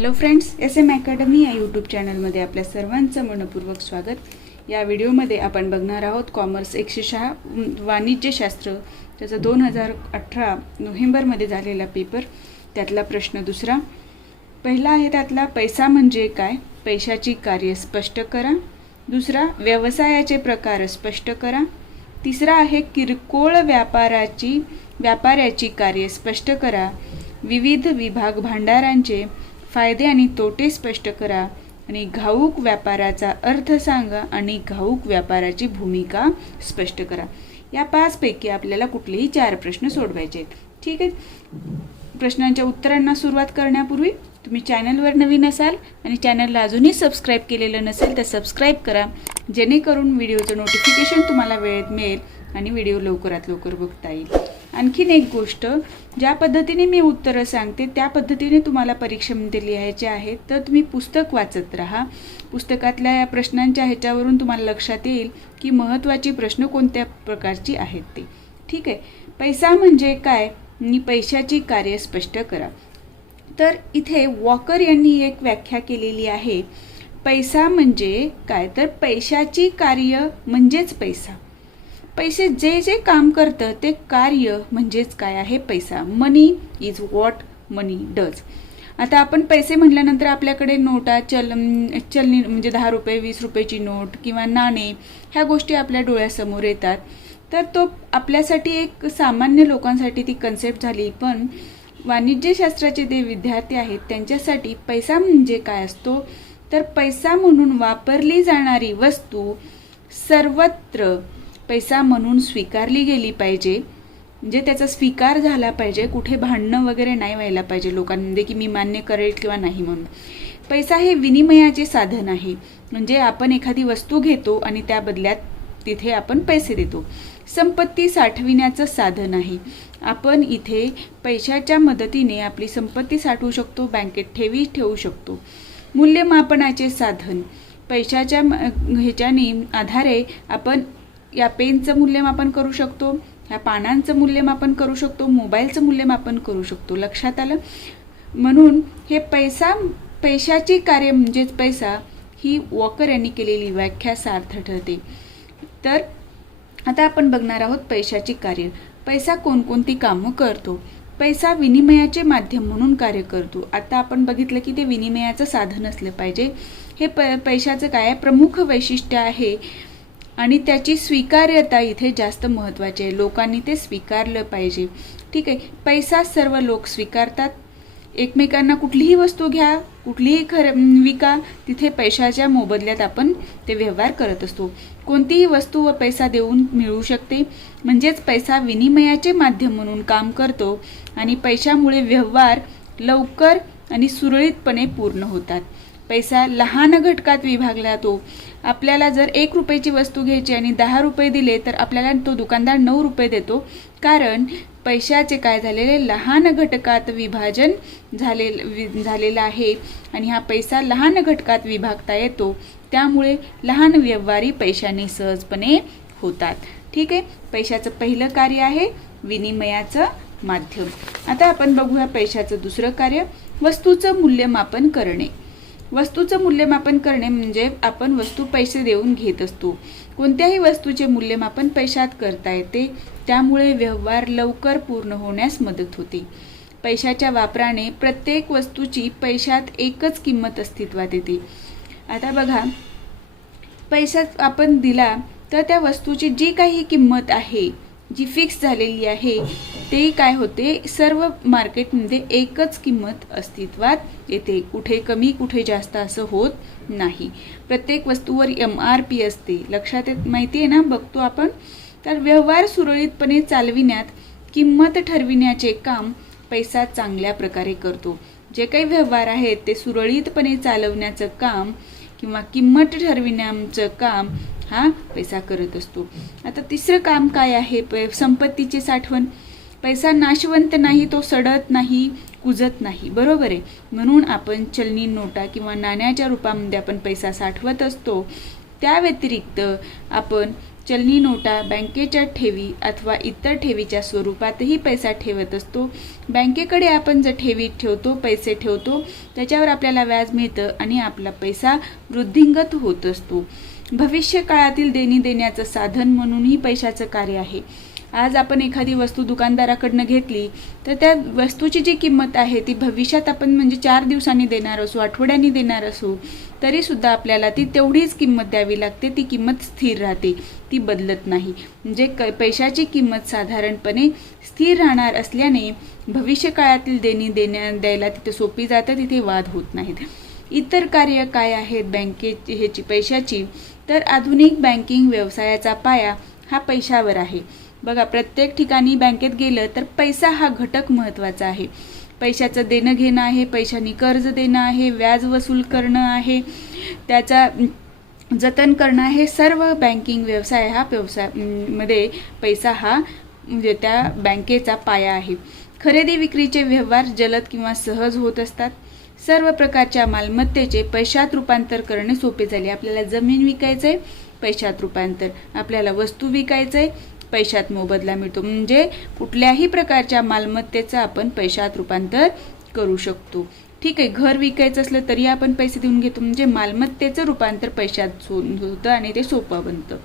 Hello friends, SM academy या YouTube चॅनलमध्ये आपल्या सर्वांचं मनपूर्वक स्वागत. या व्हिडिओमध्ये आपण बघणार आहोत कॉमर्स 106 वाणिज्यशास्त्र त्याचा 2018 नोव्हेंबरमध्ये झालेला पेपर. त्यातला प्रश्न दुसरा. पहिला आहे त्यातला, पैसा म्हणजे काय, पैशाची कार्य स्पष्ट करा. दुसरा, व्यवसायाचे प्रकार स्पष्ट करा. तिसरा आहे किरकोळ व्यापाऱ्याची कार्य स्पष्ट करा. विविध विभाग भांडारांचे फायदे आणि तोटे स्पष्ट करा. आणि घाऊक व्यापाराचा अर्थ सांगा आणि घाऊक व्यापाराची भूमिका स्पष्ट करा. या 5 पैकी आपल्याला कुठलेही 4 प्रश्न सोडवायचे आहेत. ठीक आहे. प्रश्नांच्या उत्तरांना सुरुवात करण्यापूर्वी तुम्ही चॅनलवर नवीन असाल आणि चॅनलला अजूनही सबस्क्राईब केलेलं नसेल तर सबस्क्राईब करा, जेणेकरून व्हिडिओचं नोटिफिकेशन तुम्हाला वेळेत मिळेल आणि व्हिडिओ लवकरात लवकर बघता येईल. आणखीन एक गोष्ट, ज्या पद्धतीने मी उत्तरं सांगते त्या पद्धतीने तुम्हाला परीक्षेमध्ये लिहायचे आहेत, तर तुम्ही पुस्तक वाचत राहा. पुस्तकातल्या या प्रश्नांच्या ह्याच्यावरून तुम्हाला लक्षात येईल की महत्त्वाची प्रश्न कोणत्या प्रकारची आहेत ते. ठीक आहे. पैसा म्हणजे काय आणि पैशाची कार्य स्पष्ट करा. तर इथे वॉकर यांनी एक व्याख्या केलेली आहे. पैसा म्हणजे काय, तर पैशाची कार्य म्हणजेच पैसा. पैसे जे जे काम करतं ते कार्य म्हणजेच काय आहे, पैसा. मनी इज व्हॉट मनी डज. आता आपण पैसे म्हटल्यानंतर आपल्याकडे नोटा, चलनी म्हणजे 10 रुपये 20 रुपयाची नोट किंवा नाणे, ह्या गोष्टी आपल्या डोळ्यासमोर येतात. तर तो आपल्यासाठी एक सामान्य लोकांसाठी ती कन्सेप्ट झाली. पण वाणिज्यशास्त्राचे जे विद्यार्थी आहेत त्यांच्यासाठी पैसा म्हणजे काय असतो, तर पैसा म्हणून वापरली जाणारी वस्तू सर्वत्र पैसा म्हणून स्वीकारली गेली पाहिजे. म्हणजे त्याचा स्वीकार झाला पाहिजे. कुठे भांडणं वगैरे नाही व्हायला पाहिजे लोकांमध्ये की मी मान्य करेल किंवा नाही म्हणून. पैसा हे विनिमयाचे साधन आहे. म्हणजे आपण एखादी वस्तू घेतो आणि त्या बदल्यात तिथे आपण पैसे देतो. संपत्ती साठविण्याचं साधन आहे. आपण इथे पैशाच्या मदतीने आपली संपत्ती साठवू शकतो, बँकेत ठेवू शकतो. मूल्यमापनाचे साधन, पैशाच्या ह्याच्याने आधारे आपण या पेनचं मूल्यमापन करू शकतो, ह्या पानांचं मूल्यमापन करू शकतो, मोबाईलचं मूल्यमापन करू शकतो. लक्षात आलं. म्हणून हे पैशाची कार्य म्हणजेच पैसा ही वॉकर यांनी केलेली व्याख्या सार्थ ठरते. तर आता आपण बघणार आहोत पैशाची कार्य. पैसा कोणकोणती कामं करतो. पैसा विनिमयाचे माध्यम म्हणून कार्य करतो. आता आपण बघितलं की ते विनिमयाचं साधन असलं पाहिजे. हे पैशाचं काय प्रमुख वैशिष्ट्य आहे आणि त्याची स्वीकार्यता इथे जास्त महत्त्वाची आहे. लोकांनी ते स्वीकारलं पाहिजे. ठीक आहे. पैसा सर्व लोक स्वीकारतात. एकमेकांना कुठलीही वस्तू घ्या, कुठलीही विका, तिथे पैशाच्या मोबदल्यात आपण ते व्यवहार करत असतो. कोणतीही वस्तू व पैसा देऊन मिळू शकते. म्हणजेच पैसा विनिमयाचे माध्यम म्हणून काम करतो आणि पैशामुळे व्यवहार लवकर आणि सुरळीतपणे पूर्ण होतात. पैसा लहान घटकात विभागला जातो. आपल्याला जर 1 रुपयाची वस्तू घ्यायची आणि 10 रुपये दिले तर आपल्याला तो दुकानदार 9 रुपये देतो. कारण पैशाचे काय झालेले लहान घटकात विभाजन झालेलं आहे आणि हा पैसा लहान घटकात विभागता येतो. त्यामुळे लहान व्यवहारी पैशाने सहजपणे होतात. ठीक आहे. पैशाचं पहिलं कार्य आहे विनिमयाचं माध्यम. आता आपण बघूया पैशाचं दुसरं कार्य, वस्तूचं मूल्यमापन करणे. वस्तूचं मूल्यमापन करणे म्हणजे आपण वस्तू पैसे देऊन घेत असतो. कोणत्याही वस्तूचे मूल्यमापन पैशात करता येते. त्यामुळे व्यवहार लवकर पूर्ण होण्यास मदत होते. पैशाच्या वापराने प्रत्येक वस्तूची पैशात एकच किंमत अस्तित्वात येते. आता बघा, पैसा आपण दिला तर त्या वस्तूची जी काही किंमत आहे, जी फिक्स झालेली आहे, ते काय होते, सर्व मार्केटमध्ये एकच किंमत अस्तित्वात येते. कुठे कमी कुठे जास्त असं होत नाही. प्रत्येक वस्तूवर MRP असते. लक्षात माहिती आहे ना, बघतो आपण. तर व्यवहार सुरळीतपणे चालविण्यात किंमत ठरविण्याचे काम पैसा चांगल्या प्रकारे करतो. जे काही व्यवहार आहेत ते सुरळीतपणे चालवण्याचं काम किंवा किंमत ठरविण्याचं काम हा पैसा करत असतो. आता तिसरं काम काय आहे, संपत्तीची साठवण. पैसा नाशवंत नाही, तो सडत नाही, कुजत नाही. बरोबर आहे. म्हणून आपण चलनी नोटा किंवा नाण्याच्या रूपामध्ये आपण पैसा साठवत असतो. त्या व्यतिरिक्त आपण चलनी नोटा, बँकेच्या ठेवी अथवा इतर ठेवीच्या स्वरूपातही पैसा ठेवत असतो. बँकेकडे आपण जर ठेवी ठेवतो, पैसे ठेवतो, त्याच्यावर आपल्याला व्याज मिळतं आणि आपला पैसा वृद्धिंगत होत असतो. भविष्य काळातील देणी देण्याचं साधन म्हणूनही पैशाचं कार्य आहे. आज आपण एखादी वस्तू दुकानदाराकडनं घेतली तर त्या वस्तूची जी किंमत आहे ती भविष्यात आपण म्हणजे 4 दिवसांनी देणार असू, आठवड्यांनी देणार असू, तरीसुद्धा आपल्याला ती तेवढीच किंमत द्यावी लागते. ती किंमत स्थिर राहते, ती बदलत नाही. म्हणजे पैशाची किंमत साधारणपणे स्थिर राहणार असल्याने भविष्य काळातील देणी द्यायला तिथे सोपी जातं, तिथे वाद होत नाहीत. इतर कार्य काय आहेत बँकेची पैशाची? तर आधुनिक बँकिंग व्यवसायाचा पाया हा पैशावर आहे. बघा, प्रत्येक ठिकाणी बँकेत गेलं तर पैसा हा घटक महत्त्वाचा आहे. पैशाचं देणं घेणं आहे, पैशाने कर्ज देणं आहे, व्याज वसूल करणं आहे, त्याचा जतन करणं आहे. सर्व बँकिंग व्यवसाय हा मध्ये पैसा हा म्हणजे त्या बँकेचा पाया आहे. खरेदी विक्रीचे व्यवहार जलद किंवा सहज होत असतात. सर्व प्रकारच्या मालमत्तेचे पैशात रूपांतर करणे सोपे झाले. आपल्याला जमीन विकायचंय, पैशात रूपांतर. आपल्याला वस्तू विकायचंय, पैशात मोबदला मिळतो. म्हणजे कुठल्याही प्रकारच्या मालमत्तेचं आपण पैशात रूपांतर करू शकतो. ठीक आहे, घर विकायचं असलं तरी आपण पैसे देऊन घेतो. म्हणजे मालमत्तेचं रूपांतर पैशात होतं आणि ते सोपं बनतं.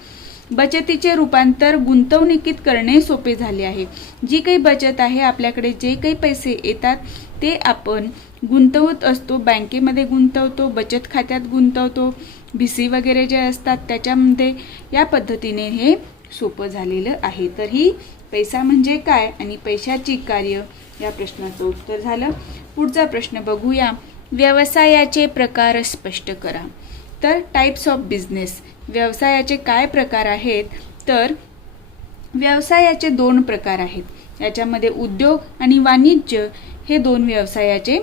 बचतीचे रूपांतर गुंतवणुकीत करणे सोपे झाले आहे. जी काही बचत आहे, आपल्याकडे जे काही पैसे येतात ते आपण गुंतवत असतो, बँकेमध्ये गुंतवतो, बचत खात्यात गुंतवतो, भिसी वगैरे जे असतात त्याच्यामध्ये. या पद्धतीने हे सोपं झालेलं आहे. तर ही पैसा म्हणजे काय आणि पैशाची कार्य या प्रश्नाचं उत्तर झालं. पुढचा प्रश्न बघूया. व्यवसायाचे प्रकार स्पष्ट करा. तर टाइप्स ऑफ बिझनेस, व्यवसायाचे काय प्रकार आहेत? तर व्यवसायाचे 2 प्रकार आहेत. याच्यामध्ये उद्योग आणि वाणिज्य हे 2 व्यवसायाचे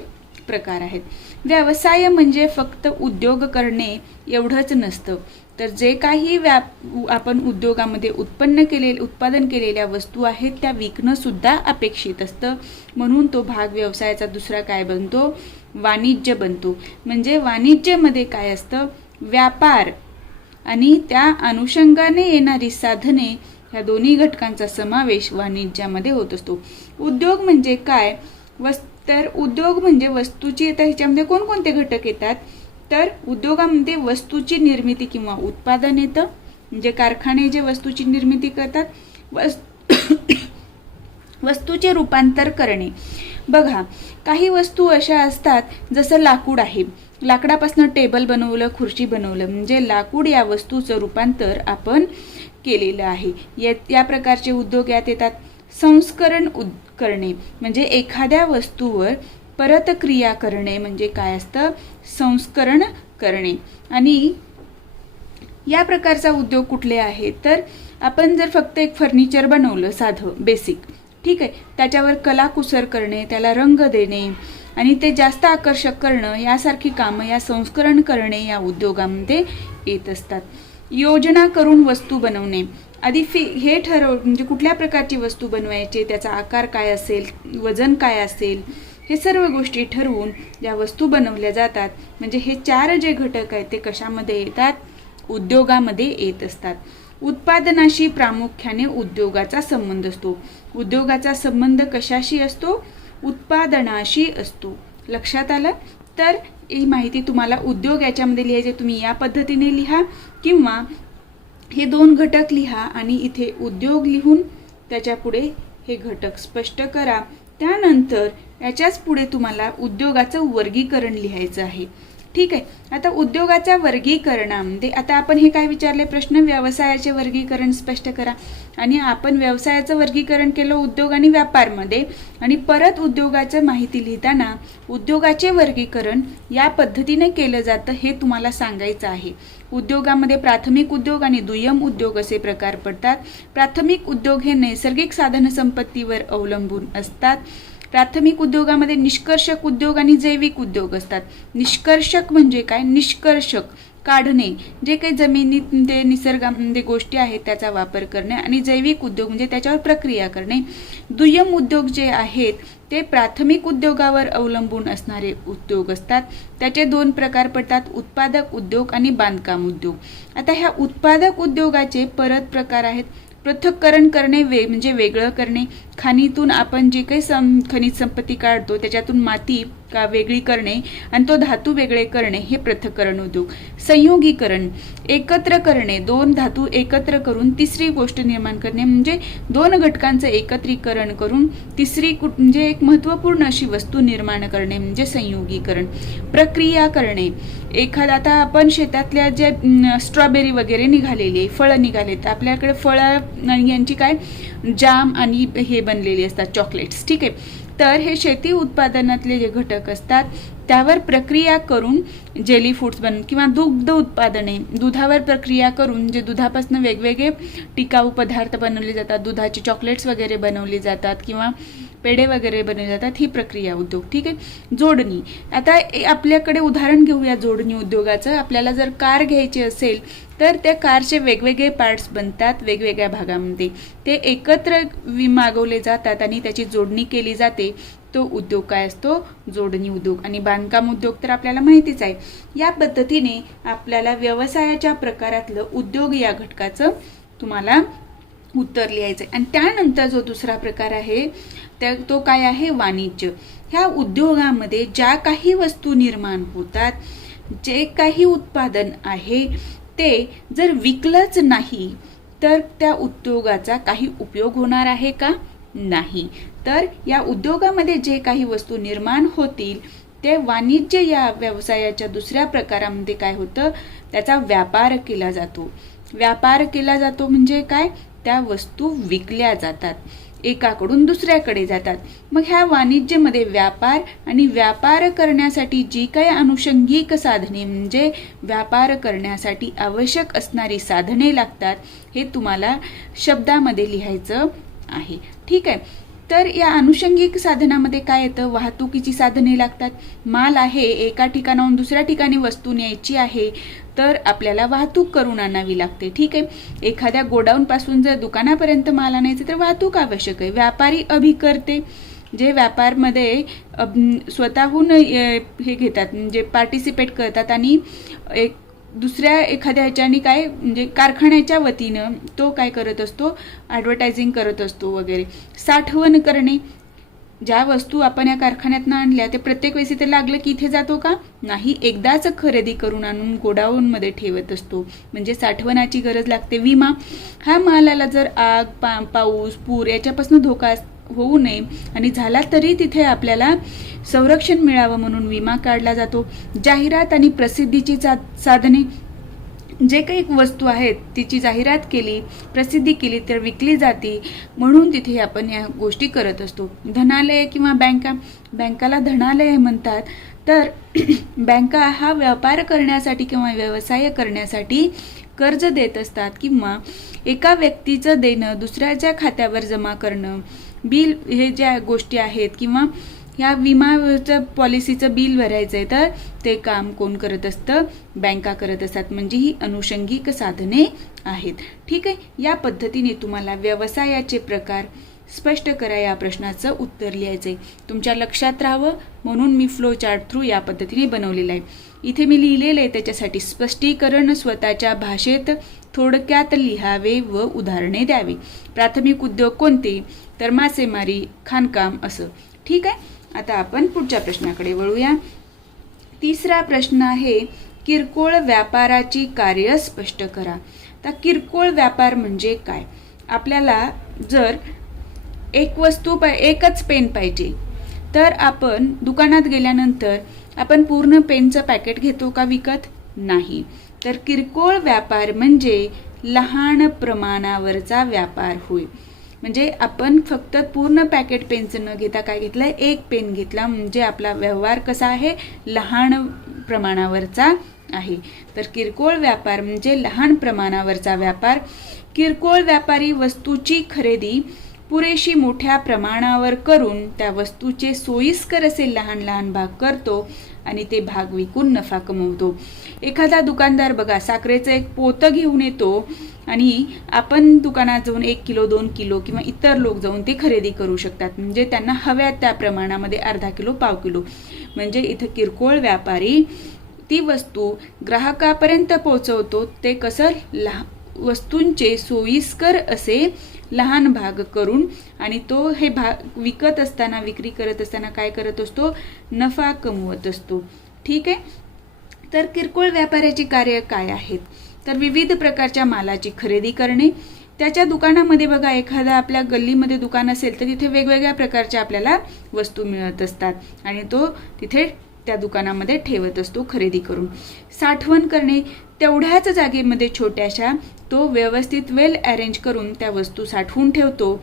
प्रकार आहेत. व्यवसाय म्हणजे फक्त उद्योग करणे एवढंच नसतं, तर जे काही आपण उद्योगामध्ये उत्पादन केलेल्या वस्तू आहेत त्या विकणं सुद्धा अपेक्षित असतं. म्हणून तो भाग व्यवसायाचा दुसरा काय बनतो? वाणिज्य बनतो. म्हणजे वाणिज्यामध्ये काय असतं? व्यापार आणि त्या अनुषंगाने येणारी साधने, या दोन्ही घटकांचा समावेश वाणिज्यामध्ये होत असतो. उद्योग म्हणजे काय? तर उद्योग म्हणजे वस्तूची, आता ह्याच्यामध्ये कोणकोणते घटक येतात? तर उद्योगामध्ये वस्तूची निर्मिती किंवा उत्पादन येतं. म्हणजे कारखाने जे वस्तूची निर्मिती करतात, वस्तूचे रूपांतर करणे. बघा, काही वस्तू अशा असतात जसं लाकूड आहे, लाकडापासून टेबल बनवलं, खुर्ची बनवलं, म्हणजे लाकूड या वस्तूचं रूपांतर आपण केलेलं आहे. या प्रकारचे उद्योग यात येतात. संस्करण करणे म्हणजे एखाद्या वस्तूवर परत क्रिया करणे म्हणजे काय असतं? संस्करण करणे. आणि या प्रकारचा उद्योग कुठले आहेत? तर आपण जर फक्त एक फर्निचर बनवलं साधं बेसिक, ठीक आहे, त्याच्यावर कलाकुसर करणे, त्याला रंग देणे आणि ते जास्त आकर्षक करणं, यासारखी कामं या संस्करण करणे या उद्योगामध्ये येत असतात. योजना करून वस्तू बनवणे, आधी हे म्हणजे कुठल्या प्रकारची वस्तू बनवायची, त्याचा आकार काय असेल, वजन काय असेल, हे सर्व गोष्टी ठरवून ज्या वस्तू बनवल्या जातात. म्हणजे हे 4 जे घटक आहेत ते कशामध्ये येतात? उद्योगामध्ये येत असतात. उत्पादनाशी प्रामुख्याने उद्योगाचा संबंध असतो. उद्योगाचा संबंध कशाशी असतो? उत्पादनाशी असतो. लक्षात आलं? तर ही माहिती तुम्हाला उद्योग याच्यामध्ये लिहायचे, तुम्ही या पद्धतीने लिहा किंवा हे 2 घटक लिहा आणि इथे उद्योग लिहून त्याच्या पुढे हे घटक स्पष्ट करा. त्यानंतर याच्याच पुढे तुम्हाला उद्योगाचं वर्गीकरण लिहायचं आहे. ठीक आहे, आता उद्योगाच्या वर्गीकरणामध्ये आता आपण हे काय विचारले प्रश्न? व्यवसायाचे वर्गीकरण स्पष्ट करा. आणि आपण व्यवसायाचं वर्गीकरण केलं उद्योग आणि व्यापारमध्ये, आणि परत उद्योगाचं माहिती लिहिताना उद्योगाचे वर्गीकरण या पद्धतीने केलं जातं हे तुम्हाला सांगायचं आहे. उद्योगामध्ये प्राथमिक उद्योग आणि दुय्यम उद्योग असे प्रकार पडतात. प्राथमिक उद्योग हे नैसर्गिक साधनसंपत्तीवर अवलंबून असतात. प्राथमिक उद्योगामध्ये निष्कर्षक उद्योग आणि जैविक उद्योग असतात. निष्कर्षक म्हणजे काय? निष्कर्षक काढणे, जे काही जमिनीत निसर्गामध्ये गोष्टी आहेत त्याचा वापर करणे, आणि जैविक उद्योग म्हणजे त्याच्यावर प्रक्रिया करणे. दुय्यम उद्योग जे आहेत ते प्राथमिक उद्योगावर अवलंबून असणारे उद्योग असतात. त्याचे 2 प्रकार पडतात, उत्पादक उद्योग आणि बांधकाम उद्योग. आता ह्या उत्पादक उद्योगाचे परत प्रकार आहेत. पृथक्करण करणे म्हणजे वेगळं करणे, खाणीतून आपण जे काही खनिज संपत्ती काढतो त्याच्यातून माती वेगळी करणे आणि तो धातू वेगळे करणे, हे पृथक्करण उद्योग. संयोगीकरण, एकत्र करणे, 2 धातू एकत्र करून तिसरी गोष्ट निर्माण करणे, म्हणजे 2 घटकांचं एकत्रीकरण करून तिसरी म्हणजे एक महत्त्वपूर्ण अशी वस्तू निर्माण करणे म्हणजे संयोगीकरण. प्रक्रिया करणे, एखादा आता आपण शेतातल्या जे स्ट्रॉबेरी वगैरे निघालेली आहे, फळं निघालेत, आपल्याकडे फळं यांची काय जाम आणि हे बनलेली असतात चॉकलेट्स, ठीक आहे. तर हे शेती उत्पादनातले जे घटक असतात त्यावर प्रक्रिया करून जेली फूड्स बनवून, किंवा दुग्ध उत्पादने, दुधावर प्रक्रिया करून जे दुधापासून वेगवेगळे टिकाऊ पदार्थ बनवले जातात, दुधाचे चॉकलेट्स वगैरे बनवले जातात किंवा पेढे वगैरे बनवले जातात, ही प्रक्रिया उद्योग, ठीक आहे. जोडणी, आता आपल्याकडे उदाहरण घेऊया जोडणी उद्योगाचं. आपल्याला जर कार घ्यायची असेल तर त्या कारचे वेगवेगळे पार्ट्स बनतात वेगवेगळ्या भागामध्ये, ते एकत्र मागवले जातात आणि त्याची जोडणी केली जाते. तो उद्योग काय असतो? जोडणी उद्योग. आणि बांधकाम उद्योग तर आपल्याला माहितीच आहे. या पद्धतीने आपल्याला व्यवसायाच्या प्रकारातलं उद्योग या घटकाचं तुम्हाला उत्तर लिहायचं आहे. आणि त्यानंतर जो दुसरा प्रकार आहे तो काय आहे? वाणिज्य. ह्या उद्योगामध्ये ज्या काही वस्तू निर्माण होतात, जे काही उत्पादन आहे ते जर विकलंच नाही तर त्या उद्योगाचा काही उपयोग होणार आहे का? नाही. तर या उद्योगामध्ये जे काही वस्तू निर्माण होतील ते वाणिज्य या व्यवसायाच्या दुसऱ्या प्रकारामध्ये काय होतं? त्याचा व्यापार केला जातो. व्यापार केला जातो म्हणजे काय? त्या वस्तू विकल्या जातात, एकाकडून दुसऱ्याकडे जातात. मग ह्या वाणिज्यमध्ये व्यापार आणि व्यापार करण्यासाठी जी काही अनुषंगिक साधने म्हणजे व्यापार करण्यासाठी आवश्यक असणारी साधने लागतात, हे तुम्हाला शब्दामध्ये लिहायचं आहे, ठीक आहे. तर या अनुषंगिक साधनामध्ये काय येतं? वाहतुकीची साधने लागतात. माल आहे, एका ठिकाणाहून दुसऱ्या ठिकाणी वस्तू न्यायची आहे तर आपल्याला वाहतूक करून आणावी लागते, ठीक आहे. एखाद्या गोडाऊन पासून जर दुकानापर्यंत माल आणायचा तर वाहतूक आवश्यक आहे. व्यापारी अभिकर्ते जे व्यापारमध्ये स्वतःहून हे घेतात म्हणजे पार्टिसिपेट करतात आणि एक दुसऱ्या एखाद्या ह्याच्यानी काय म्हणजे कारखान्याच्या वतीनं तो काय करत असतो? ॲडव्हर्टायझिंग करत असतो वगैरे. साठवण करणे, ज्या वस्तू आपण या कारखान्यातनं आणल्या ते प्रत्येक वेळेस इथे लागलं की इथे जातो का? नाही, एकदाच खरेदी करून आणून गोडाऊनमध्ये ठेवत असतो, म्हणजे साठवणाची गरज लागते. विमा, हा मालाला जर आग पाऊस पूर याच्यापासून धोका होऊ नये आणि झाला तरी तिथे आपल्याला संरक्षण मिळावं म्हणून विमा काढला जातो. जाहिरात आणि प्रसिद्धीची साधने, जे काही वस्तू आहेत तिची जाहिरात केली, प्रसिद्धी केली तर विकली जाते, म्हणून तिथे आपण या गोष्टी करत असतो. धनालय किंवा बँकाला धनालय म्हणतात. तर बँका हा व्यापार करण्यासाठी किंवा व्यवसाय करण्यासाठी कर्ज देत असतात, किंवा एका व्यक्तीचं देणं दुसऱ्याच्या खात्यावर जमा करणं, बिल, हे ज्या गोष्टी आहेत, किंवा ह्या विमाचं पॉलिसीचं बिल भरायचं आहे तर ते काम कोण करत असतं? बँका करत असतात. म्हणजे ही अनुषंगिक साधने आहेत, ठीक आहे. या पद्धतीने तुम्हाला व्यवसायाचे प्रकार स्पष्ट करा या प्रश्नाचं उत्तर लिहायचं आहे. तुमच्या लक्षात राहावं म्हणून मी फ्लो चार्ट थ्रू या पद्धतीने बनवलेला आहे. इथे मी लिहिलेलं आहे त्याच्यासाठी स्पष्टीकरण स्वतःच्या भाषेत थोडक्यात लिहावे व उदाहरणे द्यावी. प्राथमिक उद्योग कोणते? तर मासेमारी, खाणकाम असं, ठीक आहे. आता आपण पुढच्या प्रश्नाकडे वळूया. तिसरा प्रश्न आहे किरकोळ व्यापाराची कार्य स्पष्ट करा. तर किरकोळ व्यापार म्हणजे काय? आपल्याला जर एक वस्तू एकच पेन पाहिजे तर आपण दुकानात गेल्यानंतर आपण पूर्ण पेनचं पॅकेट घेतो का विकत? नाही. तर किरकोळ व्यापार म्हणजे लहान प्रमाणावरचा व्यापार होय. म्हणजे आपण फक्त पूर्ण पॅकेट पेनचं न घेता काय घेतलं? एक पेन घेतला, म्हणजे आपला व्यवहार कसा आहे? लहान प्रमाणावरचा आहे. तर किरकोळ व्यापार म्हणजे लहान प्रमाणावरचा व्यापार. किरकोळ व्यापारी वस्तूची खरेदी पुरेशी मोठ्या प्रमाणावर करून त्या वस्तूचे सोयीस्कर असे लहान लहान भाग करतो आणि ते भाग विकून नफा कमवतो. एखादा दुकानदार बघा साखरेचं एक पोतं घेऊन येतो आणि आपण दुकानात जाऊन 1 किलो 2 किलो किंवा इतर लोक जाऊन ते खरेदी करू शकतात. म्हणजे त्यांना हव्या त्या प्रमाणामध्ये अर्धा किलो 1/2 किलो. म्हणजे इथं किरकोळ व्यापारी ती वस्तू ग्राहकापर्यंत पोहोचवतो. ते कसं वस्तूंचे सोयीस्कर असे लहान भाग करून आणि तो हे भाग विकत असताना विक्री करत असताना काय करत असतो, नफा कमवत असतो. ठीक आहे. तर किरकोळ व्यापाऱ्याची कार्य काय आहेत, तर विविध प्रकारच्या मालाची खरेदी करणे. त्याच्या दुकानामध्ये बघा एखादा आपल्या गल्लीमध्ये दुकान असेल तर तिथे वेगवेगळ्या प्रकारच्या आपल्याला वस्तू मिळत असतात आणि तो तिथे त्या दुकानामध्ये ठेवत असतो खरेदी करून. साठवण करणे, तेवढ्याच जागेमध्ये छोट्याशा तो व्यवस्थित वेल अरेंज करून त्या वस्तू साठवून ठेवतो.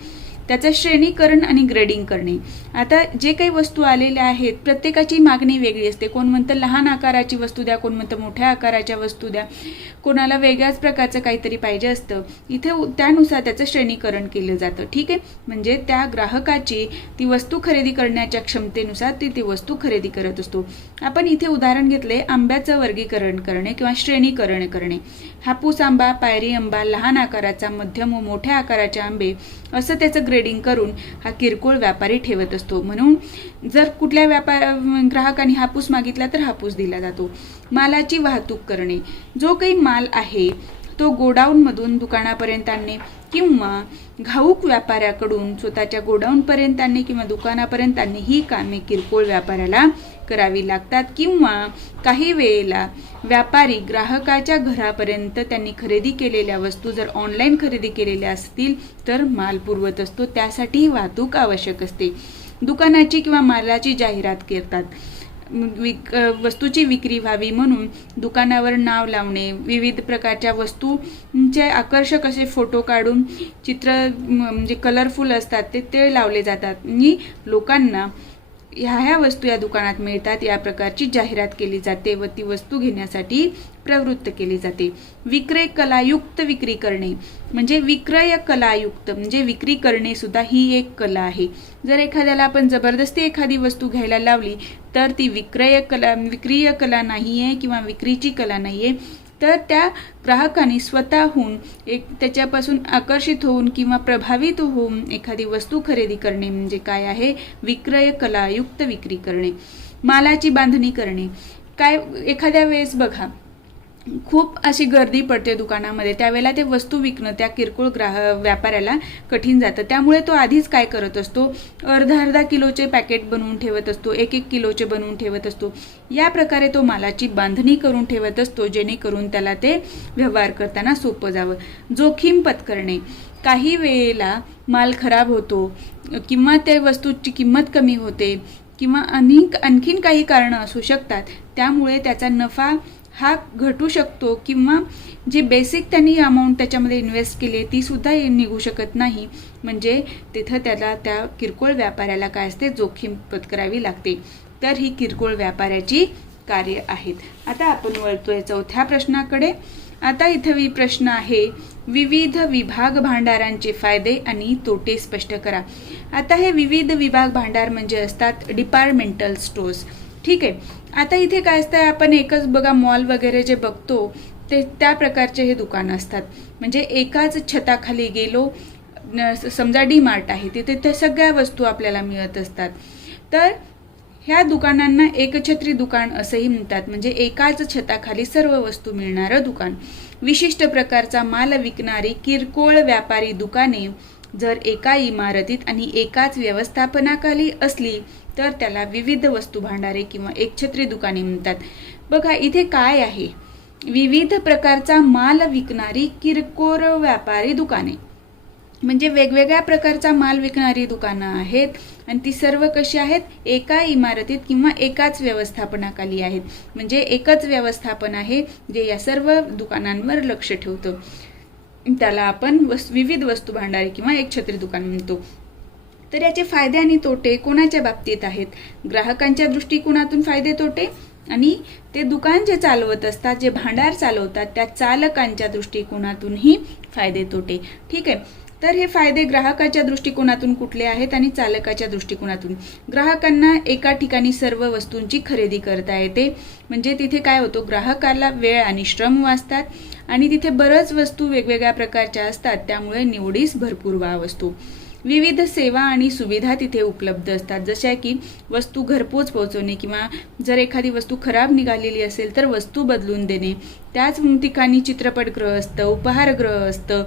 त्याचं श्रेणीकरण आणि ग्रेडिंग करणे. आता जे काही वस्तू आलेल्या आहेत प्रत्येकाची मागणी वेगळी असते. कोण म्हणतं लहान आकाराची वस्तू द्या, कोण म्हणतं मोठ्या आकाराच्या वस्तू द्या, कोणाला वेगळ्याच प्रकारचं काहीतरी पाहिजे असतं. इथे त्यानुसार त्याचं श्रेणीकरण केलं जातं. ठीक आहे. म्हणजे त्या ग्राहकाची ती वस्तू खरेदी करण्याच्या क्षमतेनुसार ती वस्तू खरेदी करत असतो. आपण इथे उदाहरण घेतले आंब्याचं वर्गीकरण करणे किंवा श्रेणीकरण करणे. हापूस आंबा, पायरी आंबा, लहान आकाराचा, मध्यम व मोठ्या आकाराचे आंबे असं त्याचं ग्रेडिंग करून हा किरकोळ व्यापारी ठेवत असतो. म्हणून जर कुठल्या ग्राहकाने हापूस मागितला तर हापूस दिला जातो. मालाची वाहतूक करणे, जो काही माल आहे तो गोडाऊनमधून दुकानापर्यंत आणणे किंवा घाऊक व्यापाऱ्याकडून स्वतःच्या गोडाऊनपर्यंत आणणे किंवा दुकानापर्यंत आणणे ही कामे किरकोळ व्यापाऱ्याला करावी लागतात. किंवा काही वेळेला व्यापारी ग्राहकाच्या घरापर्यंत त्यांनी खरेदी केलेल्या वस्तू जर ऑनलाईन खरेदी केलेल्या असतील तर माल पुरवत असतो. त्यासाठी वाहतूक आवश्यक असते. दुकानाची किंवा मालाची जाहिरात करतात. वस्तूची विक्री व्हावी म्हणून दुकानावर नाव लावणे, विविध प्रकारच्या वस्तूंचे आकर्षक असे फोटो काढून चित्र म्हणजे कलरफुल असतात ते लावले जातात आणि लोकांना ह्या वस्तू या दुकानात मिळतात या प्रकारची जाहिरात केली जाते व ती वस्तू घेण्यासाठी प्रवृत्त केली जाते. विक्रय कलायुक्त विक्री करणे, म्हणजे विक्रय कलायुक्त म्हणजे विक्री करणे सुद्धा ही एक कला आहे. जर एखाद्याला आपण जबरदस्ती एखादी वस्तू घ्यायला लावली तर ती विक्रीय कला नाहीये किंवा विक्रीची कला नाहीये. तर त्या ग्राहकाने स्वतःहून त्याच्यापासून आकर्षित होऊन किंवा प्रभावित होऊन एखादी वस्तू खरेदी करणे म्हणजे काय आहे, विक्रय कलायुक्त विक्री करणे. मालाची बांधणी करणे, काय एखाद्या वेळेस बघा खूप अशी गर्दी पडते दुकानामध्ये, त्यावेळेला ते वस्तू विकणं त्या किरकोळ व्यापाऱ्याला कठीण जातं. त्यामुळे तो आधीच काय करत असतो, अर्धा किलोचे पॅकेट बनवून ठेवत असतो, 1 किलोचे बनवून ठेवत असतो. या प्रकारे तो मालाची बांधणी करून ठेवत असतो जेणेकरून त्याला ते व्यवहार करताना सोपं जावं. जोखीम पत्करणे, काही वेळेला माल खराब होतो किंवा ते वस्तूची किंमत कमी होते किंवा आणखीन काही कारणं असू शकतात. त्यामुळे त्याचा नफा हा घटू शकतो किंवा जे बेसिक त्यांनी अमाऊंट त्याच्यामध्ये इन्व्हेस्ट केली ती सुद्धा निघू शकत नाही. म्हणजे तिथं त्याला त्या किरकोळ व्यापाऱ्याला काय असते, जोखीम पत्करावी लागते. तर ही किरकोळ व्यापाऱ्याची कार्य आहेत. आता आपण वळतोय चौथ्या प्रश्नाकडे. आता इथं प्रश्न आहे, विविध विभाग भांडारांचे फायदे आणि तोटे स्पष्ट करा. आता हे विविध विभाग भांडार म्हणजे असतात डिपार्टमेंटल स्टोर्स. ठीक आहे. आता इथे काय असतं, आपण एकच बघा मॉल वगैरे जे बघतो ते त्या प्रकारचे हे दुकान असतात. म्हणजे एकाच छताखाली गेलो, समजा डी मार्ट आहे तिथे त्या सगळ्या वस्तू आपल्याला मिळत असतात. तर ह्या दुकानांना एकछत्री दुकान असंही म्हणतात. म्हणजे एकाच छताखाली सर्व वस्तू मिळणारं दुकान. विशिष्ट प्रकारचा माल विकणारी किरकोळ व्यापारी दुकाने जर एका इमारतीत आणि एकाच व्यवस्थापनाखाली असली तर त्याला विविध वस्तू भांडारे किंवा एकछत्री दुकाने म्हणतात. बघा इथे काय आहे, विविध प्रकारचा माल विकणारी किरकोळ व्यापारी दुकाने म्हणजे वेगवेगळ्या प्रकारचा माल विकणारी दुकानं आहेत आणि ती सर्व कशी आहेत, एका इमारतीत किंवा एकाच व्यवस्थापनाखाली आहेत. म्हणजे एकच व्यवस्थापन आहे जे या सर्व दुकानांवर लक्ष ठेवतं. त्याला आपण विविध वस्तू भांडारे किंवा एकछत्री दुकान म्हणतो. तर याचे फायदे आणि तोटे कोणाच्या बाबतीत आहेत, ग्राहकांच्या दृष्टिकोनातून फायदे तोटे आणि ते दुकान जे चालवत असतात, जे भांडार चालवतात त्या चालकांच्या दृष्टिकोनातूनही फायदे तोटे. ठीक आहे. तर हे फायदे ग्राहकाच्या दृष्टिकोनातून कुठले आहेत आणि चालकाच्या दृष्टिकोनातून. ग्राहकांना एका ठिकाणी सर्व वस्तूंची खरेदी करता येते, म्हणजे तिथे काय होतं, ग्राहकाला वेळ आणि श्रम वाचतात आणि तिथे बऱ्याच वस्तू वेगवेगळ्या प्रकारच्या असतात, त्यामुळे निवडीस भरपूर वाव असतो. विविध सेवा आणि सुविधा तिथे उपलब्ध असतात, जशा की वस्तू घरपोच पोहोचवणे किंवा जर एखादी वस्तू खराब निघालेली असेल तर वस्तू बदलून देणे. त्याच ठिकाणी चित्रपटगृह असतं, उपहारगृह असतं,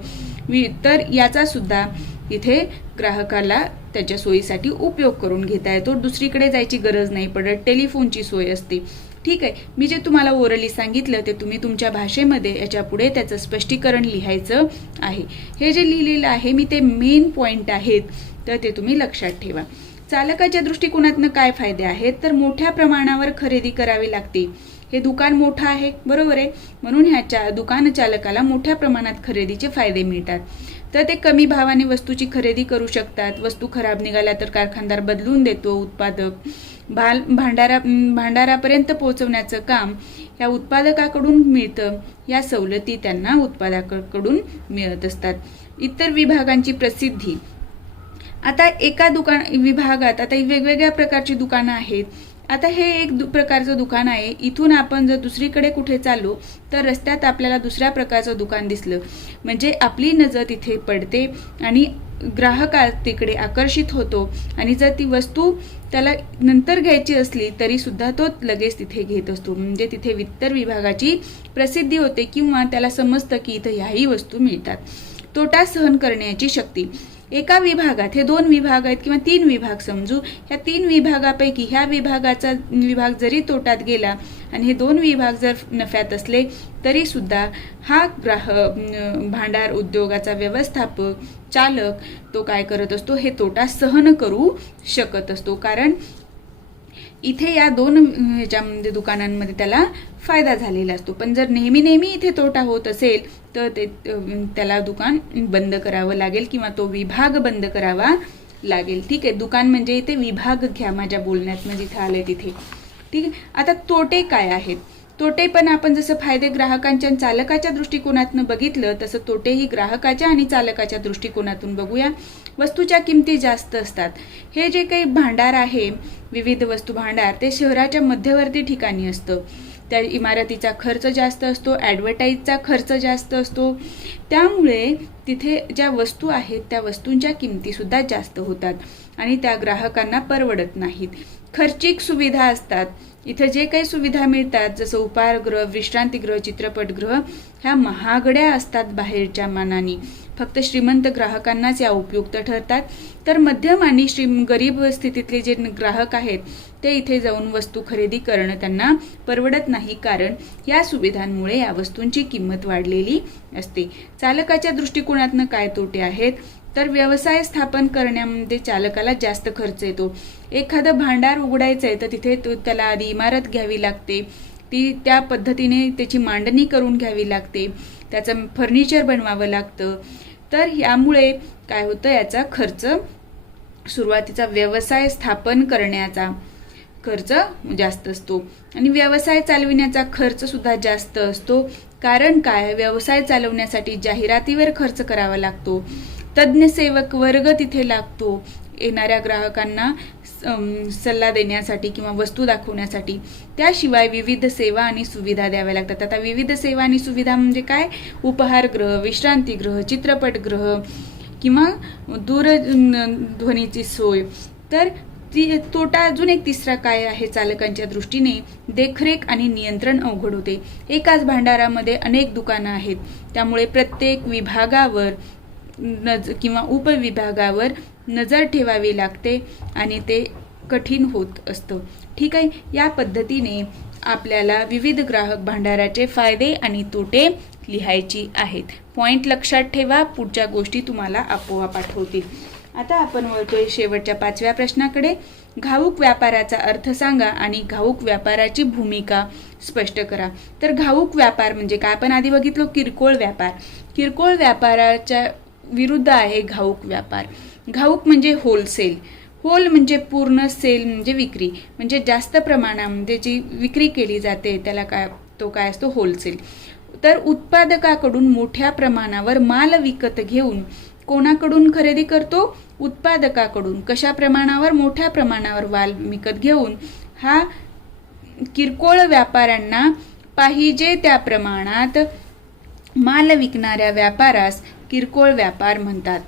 तर याचा सुद्धा इथे ग्राहकाला त्याच्या सोयीसाठी उपयोग करून घेता येतो. दुसरीकडे जायची गरज नाही पडत. टेलिफोनची सोय असते. ठीक आहे, मी जे तुम्हाला ओरली सांगितलं ते तुम्ही तुमच्या भाषेमध्ये याच्या पुढे त्याचं स्पष्टीकरण लिहायचं आहे. हे जे लिहिलेलं आहे मी ते मेन पॉइंट आहेत, तर ते तुम्ही लक्षात ठेवा. चालकाच्या दृष्टिकोनातनं काय फायदे आहेत, तर मोठ्या प्रमाणावर खरेदी करावी लागते. हे दुकान मोठं आहे, बरोबर आहे, म्हणून ह्याच्या दुकान चालकाला मोठ्या प्रमाणात खरेदीचे फायदे मिळतात. तर ते कमी भावाने वस्तूची खरेदी करू शकतात. वस्तू खराब निघाल्या तर कारखानदार बदलून देतो. उत्पादक भांडारापर्यंत पोहोचवण्याचं काम या उत्पादकाकडून मिळतं. या सवलती त्यांना उत्पादकाकडून मिळत असतात. इतर विभागांची प्रसिद्धी. आता एका विभागात आता वेगवेगळ्या प्रकारची दुकानं आहेत. आता हे एक प्रकारचं दुकान आहे. इथून आपण जर दुसरीकडे कुठे चाललो तर रस्त्यात आपल्याला दुसऱ्या प्रकारचं दुकान दिसलं, म्हणजे आपली नजर तिथे पडते आणि ग्राहक तिकडे आकर्षित होतो आणि जर ती वस्तू त्याला नंतर घ्यायची असली तरी सुद्धा तो लगेच तिथे घेत असतो. म्हणजे तिथे इतर विभागाची प्रसिद्धी होते किंवा त्याला समजतं की इथं ह्याही वस्तू मिळतात. तोटा सहन करण्याची शक्ती. एका विभागात हे 2 विभाग आहेत किंवा 3 विभाग समजू. ह्या 3 विभागापैकी ह्या विभाग जरी तोट्यात गेला आणि हे 2 विभाग जर नफ्यात असले तरी सुद्धा हा भांडार उद्योगाचा व्यवस्थापक चालक तो काय करत असतो, हे तोटा सहन करू शकत असतो. कारण इथे या 2 ह्याच्यामध्ये दुकानांमध्ये त्याला फायदा झालेला असतो. पण जर नेहमी इथे तोटा होत असेल तर त्याला दुकान बंद करावं लागेल किंवा तो विभाग बंद करावा लागेल. ठीक आहे, दुकान म्हणजे इथे विभाग घ्या माझ्या बोलण्यात, म्हणजे इथे आलंय तिथे. ठीक आहे, आता तोटे काय आहेत. तोटे पण आपण जसं फायदे ग्राहकांच्या आणि चालकाच्या दृष्टिकोनातून बघितलं तसं तोटेही ग्राहकाच्या आणि चालकाच्या दृष्टिकोनातून बघूया. वस्तूच्या किमती जास्त असतात. हे जे काही भांडार आहे, विविध वस्तू भांडार, ते शहराच्या मध्यवर्ती ठिकाणी असतं. त्या इमारतीचा खर्च जास्त असतो, ॲडव्हर्टाईजचा खर्च जास्त असतो. त्यामुळे तिथे ज्या वस्तू आहेत त्या वस्तूंच्या किमतीसुद्धा जास्त होतात आणि त्या ग्राहकांना परवडत नाहीत. खर्चिक सुविधा असतात. इथं जे काही सुविधा मिळतात जसं उपहारगृह, विश्रांतीगृह, चित्रपटगृह, ह्या महागड्या असतात बाहेरच्या मानाने. फक्त श्रीमंत ग्राहकांनाच या उपयुक्त ठरतात. तर मध्यम आणि गरीब स्थितीतले जे ग्राहक आहेत ते इथे जाऊन वस्तू खरेदी करणं त्यांना परवडत नाही, कारण या सुविधांमुळे या वस्तूंची किंमत वाढलेली असते. चालकाच्या दृष्टिकोनातनं काय तोटे आहेत, तर व्यवसाय स्थापन करण्यामध्ये चालकाला जास्त खर्च येतो. एखादं भांडार उघडायचं आहे तर तिथे त्याला आधी इमारत घ्यावी लागते. त्या पद्धतीने त्याची मांडणी करून घ्यावी लागते. त्याचं फर्निचर बनवावं लागतं. तर यामुळे काय होतं, याचा खर्च, सुरुवातीचा व्यवसाय स्थापन करण्याचा खर्च जास्त असतो आणि व्यवसाय चालविण्याचा खर्च सुद्धा जास्त असतो. कारण काय, व्यवसाय चालवण्यासाठी जाहिरातीवर खर्च करावा लागतो. तज्ज्ञ सेवक वर्ग तिथे लागतो येणाऱ्या ग्राहकांना सल्ला देण्यासाठी किंवा वस्तू दाखवण्यासाठी. त्याशिवाय विविध सेवा आणि सुविधा द्याव्या लागतात. आता विविध सेवा आणि सुविधा म्हणजे काय, उपहारगृह, विश्रांतीगृह, चित्रपटगृह किंवा दूरध्वनीची सोय. तर तोटा अजून एक तिसरा काय आहे चालकांच्या दृष्टीने, देखरेख आणि नियंत्रण अवघड होते. एकाच भांडारामध्ये अनेक दुकानं आहेत, त्यामुळे प्रत्येक विभागावर किंवा उपविभागावर नजर ठेवावी लागते आणि ते कठीण होत असतं. ठीक आहे, या पद्धतीने आपल्याला विविध ग्राहक भांडाराचे फायदे आणि तोटे लिहायची आहेत. पॉइंट लक्षात ठेवा, पुढच्या गोष्टी तुम्हाला आपोआप आठवतील. आता आपण वळतोय शेवटच्या 5व्या प्रश्नाकडे. घाऊक व्यापाराचा अर्थ सांगा आणि घाऊक व्यापाराची भूमिका स्पष्ट करा. तर घाऊक व्यापार म्हणजे काय, आपण आधी बघितलो किरकोळ व्यापार. किरकोळ व्यापाराच्या विरुद्ध आहे घाऊक व्यापार. घाऊक म्हणजे होलसेल. होल म्हणजे पूर्ण, सेल म्हणजे विक्री, म्हणजे जास्त प्रमाणामध्ये जी विक्री केली जाते त्याला काय असतो, होलसेल. तर उत्पादकाकडून मोठ्या प्रमाणावर माल विकत घेऊन कोणाकडून खरेदी करतो? उत्पादकाकडून. कशा प्रमाणावर? मोठ्या प्रमाणावर माल विकत घेऊन हा किरकोळ व्यापाऱ्यांना पाहिजे त्या प्रमाणात माल विकणाऱ्या व्यापारास किरकोळ व्यापार म्हणतात.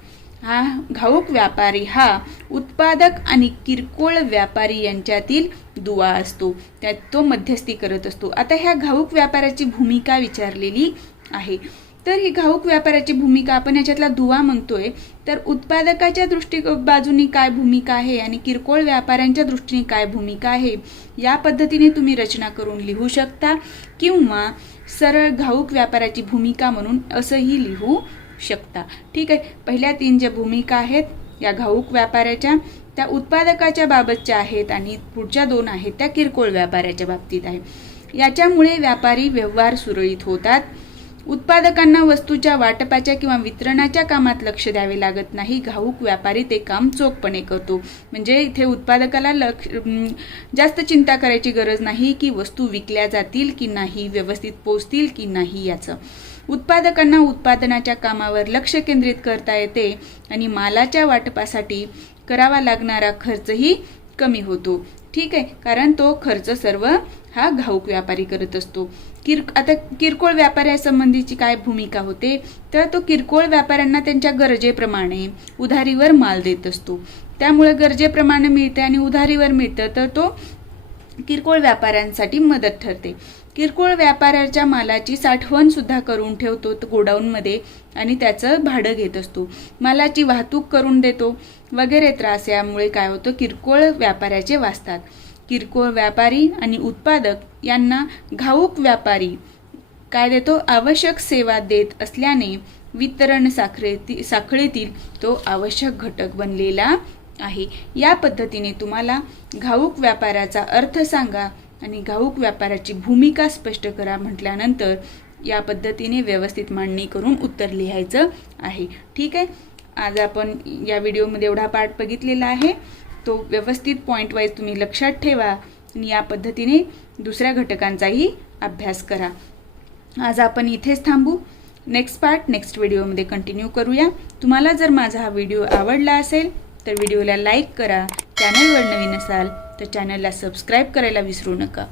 हा घाऊक व्यापारी हा उत्पादक आणि किरकोळ व्यापारी यांच्यातील दुवा असतो, त्यात तो मध्यस्थी करत असतो. आता ह्या घाऊक व्यापाराची भूमिका विचारलेली आहे. तर ही घाऊक व्यापाराची भूमिका आपण याच्यातला दुवा म्हणतोय, तर उत्पादकाच्या बाजूनी काय भूमिका आहे आणि किरकोळ व्यापाऱ्यांच्या दृष्टीने काय भूमिका आहे, या पद्धतीने तुम्ही रचना करून लिहू शकता किंवा सरळ घाऊक व्यापाराची भूमिका म्हणून असंही लिहू शकता. ठीक आहे. पहिल्या 3 ज्या भूमिका आहेत या घाऊक व्यापाऱ्याच्या त्या उत्पादकाच्या बाबतच्या आहेत आणि पुढच्या 2 आहेत त्या किरकोळ व्यापाऱ्याच्या बाबतीत आहे. याच्यामुळे व्यापारी व्यवहार सुरळीत होतात. उत्पादकांना वस्तूच्या वाटपाच्या किंवा वितरणाच्या कामात लक्ष द्यावे लागत नाही. घाऊक व्यापारी ते काम चोखपणे करतो. म्हणजे इथे उत्पादकाला जास्त चिंता करायची गरज नाही की वस्तू विकल्या जातील की नाही, व्यवस्थित पोचतील की नाही याचं. उत्पादकांना उत्पादनाच्या कामावर लक्ष केंद्रित करता येते आणि मालाच्या वाटपासाठी करावा लागणारा खर्चही कमी होतो. ठीक आहे. कारण तो खर्च सर्व हा घाऊक व्यापारी करत असतो. आता किरकोळ व्यापाऱ्यासंबंधीची काय भूमिका होते, तर तो किरकोळ व्यापाऱ्यांना त्यांच्या गरजेप्रमाणे उधारीवर माल देत असतो. त्यामुळे गरजेप्रमाणे मिळते आणि उधारीवर मिळतं, तर तो किरकोळ व्यापाऱ्यांसाठी मदत ठरते. किरकोळ व्यापाऱ्याच्या मालाची साठवण सुद्धा करून ठेवतो गोडाऊनमध्ये आणि त्याचं भाडं घेत असतो. मालाची वाहतूक करून देतो वगैरे त्रास यामुळे काय होतं, किरकोळ व्यापाऱ्याचे वाचतात. किरकोळ व्यापारी आणि उत्पादक यांना घाऊक व्यापारी काय देतो, आवश्यक सेवा देत असल्याने वितरण साखळीतील तो आवश्यक घटक बनलेला आहे. या पद्धतीने तुम्हाला घाऊक व्यापाराचा अर्थ सांगा आणि घाऊक व्यापाराची भूमिका स्पष्ट करा म्हटल्यानंतर या पद्धतीने व्यवस्थित मांडणी करून उत्तर लिहायचं आहे. ठीक आहे. आज आपण या व्हिडिओमध्ये एवढा पाठ बघितलेला आहे. तो व्यवस्थित पॉईंट वाईज तुम्ही लक्षात ठेवा आणि या पद्धतीने दुसऱ्या घटकांचाही अभ्यास करा. आज आपण इथेच थांबू. नेक्स्ट पार्ट नेक्स्ट व्हिडिओमध्ये कंटिन्यू करूया. तुम्हाला जर माझा हा व्हिडिओ आवडला असेल तर व्हिडिओला लाईक करा. चॅनलवर नवीन असाल तर चॅनलला सबस्क्राईब करायला विसरू नका.